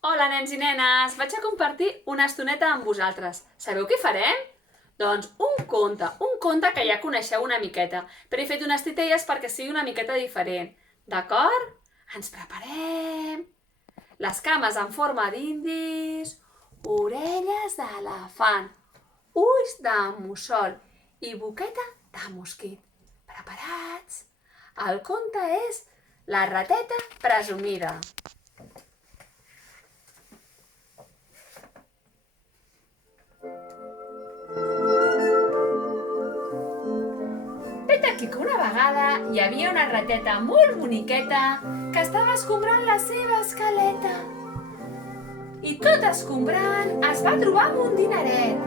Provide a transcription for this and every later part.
Hola, nens i nenes! Vaig a compartir una estoneta amb vosaltres. Sabeu què farem? Doncs un conte que ja coneixeu una miqueta, però he fet unes titelles perquè sigui una miqueta diferent. D'acord? Ens preparem! Les cames en forma d'indis, orelles d'elefant, ulls de mussol i boqueta de mosquit. Preparats? El conte és La rateta presumida. Vet aquí que una vegada hi havia una rateta molt boniqueta que estava escombrant la seva escaleta. I tot escombrant es va trobar amb un dineret.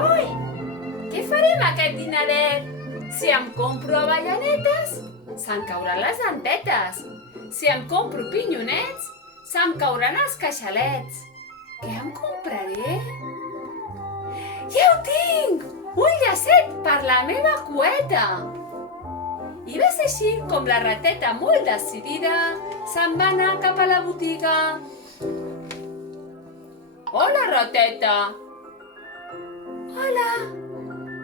Oi, què faré amb aquest dineret? Si em compro avellanetes, se'm cauran les dentetes. Si em compro pinyonets, se'm cauran els queixalets. Què em compraré? Ja ho tinc! Un llacet per la meva cueta! I va ser així com la rateta, molt decidida, se'n va anar cap a la botiga. Hola, rateta! Hola!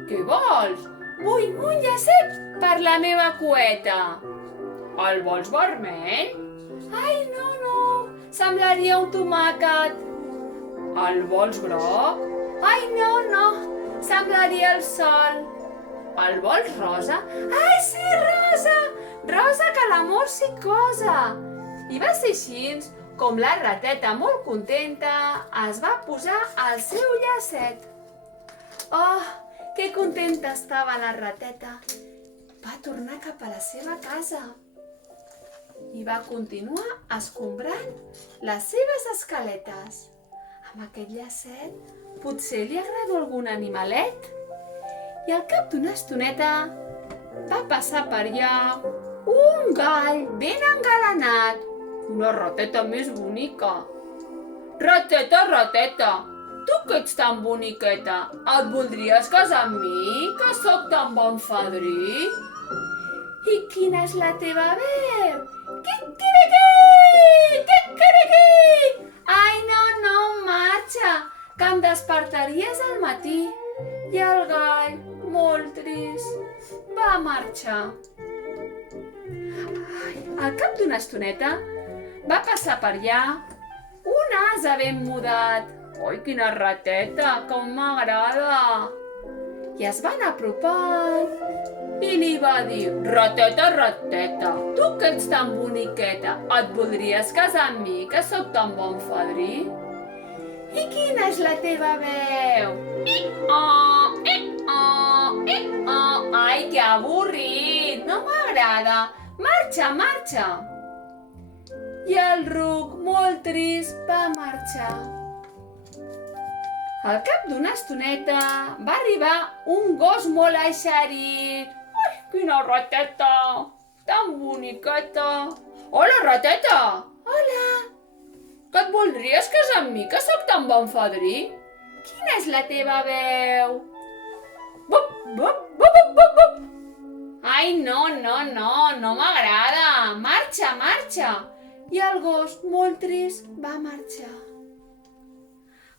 Què vols? Vull un llacet per la meva cueta. El vols vermell? Ai, no, semblaria un tomàquet. El vols groc? Ai, no, semblaria el sol. El vols rosa? Ai, sí, rosa! Rosa, que l'amor s'hi cosa. I va ser així com la rateta, molt contenta, es va posar el seu llacet. Oh, que contenta estava la rateta. Va tornar cap a la seva casa i va continuar escombrant les seves escaletes. Amb aquest llacet potser li agrada algun animalet. I al cap d'una estoneta va passar per allà un gall ben engalanat, una rateta més bonica. Rateta, rateta, tu que ets tan boniqueta, et voldries casar amb mi, que sóc tan bon fadrí? I quina és la teva veu? Quiquiriqui! Quiquiriqui! Ai, no, marxa, que em despertaries al matí. I el gall, molt trist, va marxar. Al cap d'una estoneta va passar per allà un ase ben mudat. Oi, quina rateta, com m'agrada! I es van apropant i li va dir: rateta, rateta, tu que ets tan boniqueta, et voldries casar amb mi, que sóc tan bon fadrí? I quina és la teva veu? Ai, que avorrit, no m'agrada. Marxa, marxa. I el ruc, molt trist, va marxar. Al cap d'una estoneta va arribar un gos molt eixerit. Ai, quina rateta, tan boniqueta. Hola, rateta. Hola. Que et voldries casar amb mi, que sóc tan bon fadrí? Quina és la teva veu? Bup, bup, bup, bup, bup. Ai, no m'agrada. Marxa, marxa. I el gos, molt trist, va marxar.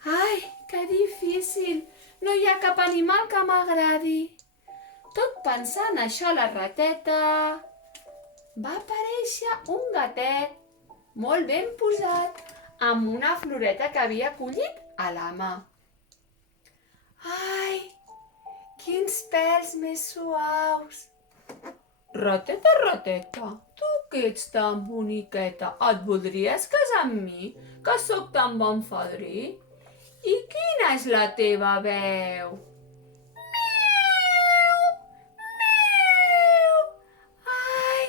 Ai, que difícil. No hi ha cap animal que m'agradi. Tot pensant això, la rateta, va aparèixer un gatet molt ben posat, amb una floreta que havia collit a la mà. Ai, quins pèls més suaus! Rateta, rateta, tu que ets tan boniqueta, et voldries casar amb mi, que sóc tan bon fadrí? I quina és la teva veu? Miau, miau. Ai,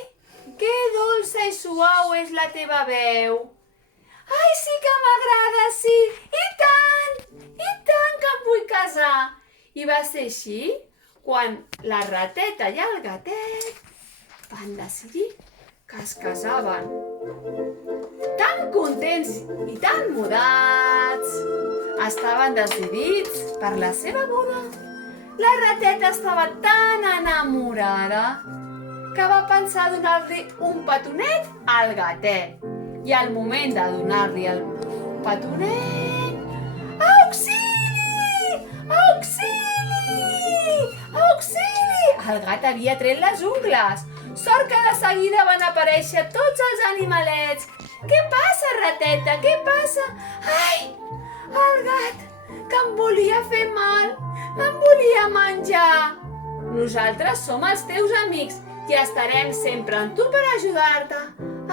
que dolça i suau és la teva veu. Ai, sí que m'agrada, sí. I tant que em vull casar. I va ser així quan la rateta i el gatet van decidir que es casaven. Tan contents i tan mudats, estaven decidits per la seva boda. La rateta estava tan enamorada que va pensar donar-li un petonet al gatet. I al moment de donar-li el petonet. Auxili! Auxili! Auxili! El gat havia tret les ungles. Sort que de seguida van aparèixer tots els animalets. Què passa, rateta? Què passa? Ai, el gat, que em volia fer mal, em volia menjar. Nosaltres som els teus amics i estarem sempre amb tu per ajudar-te.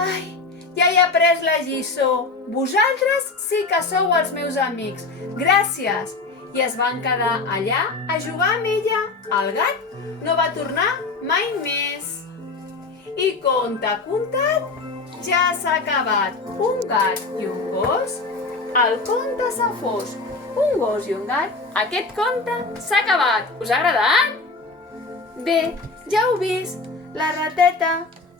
Ai, ja he après la lliçó. Vosaltres sí que sou els meus amics. Gràcies. I es van quedar allà a jugar amb ella. El gat no va tornar mai més. I conte contat, ja s'ha acabat. Un gat i un gos, el conte s'ha fos. Un gos i un gat, aquest conte s'ha acabat. Us ha agradat? Bé, ja heu vist, la rateta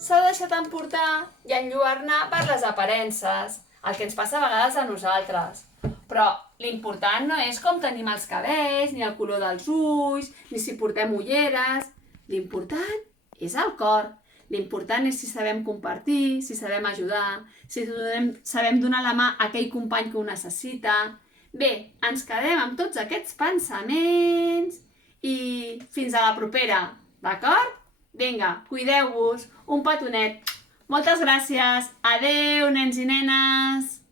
s'ha deixat emportar i enlluernar per les aparences, el que ens passa a vegades a nosaltres. Però l'important no és com tenim els cabells, ni el color dels ulls, ni si portem ulleres. L'important és el cor. L'important és si sabem compartir, si sabem ajudar, si sabem donar la mà a aquell company que ho necessita. Bé, ens quedem amb tots aquests pensaments i fins a la propera, d'acord? Vinga, cuideu-vos, un petonet. Moltes gràcies. Adeu, nens i nenes.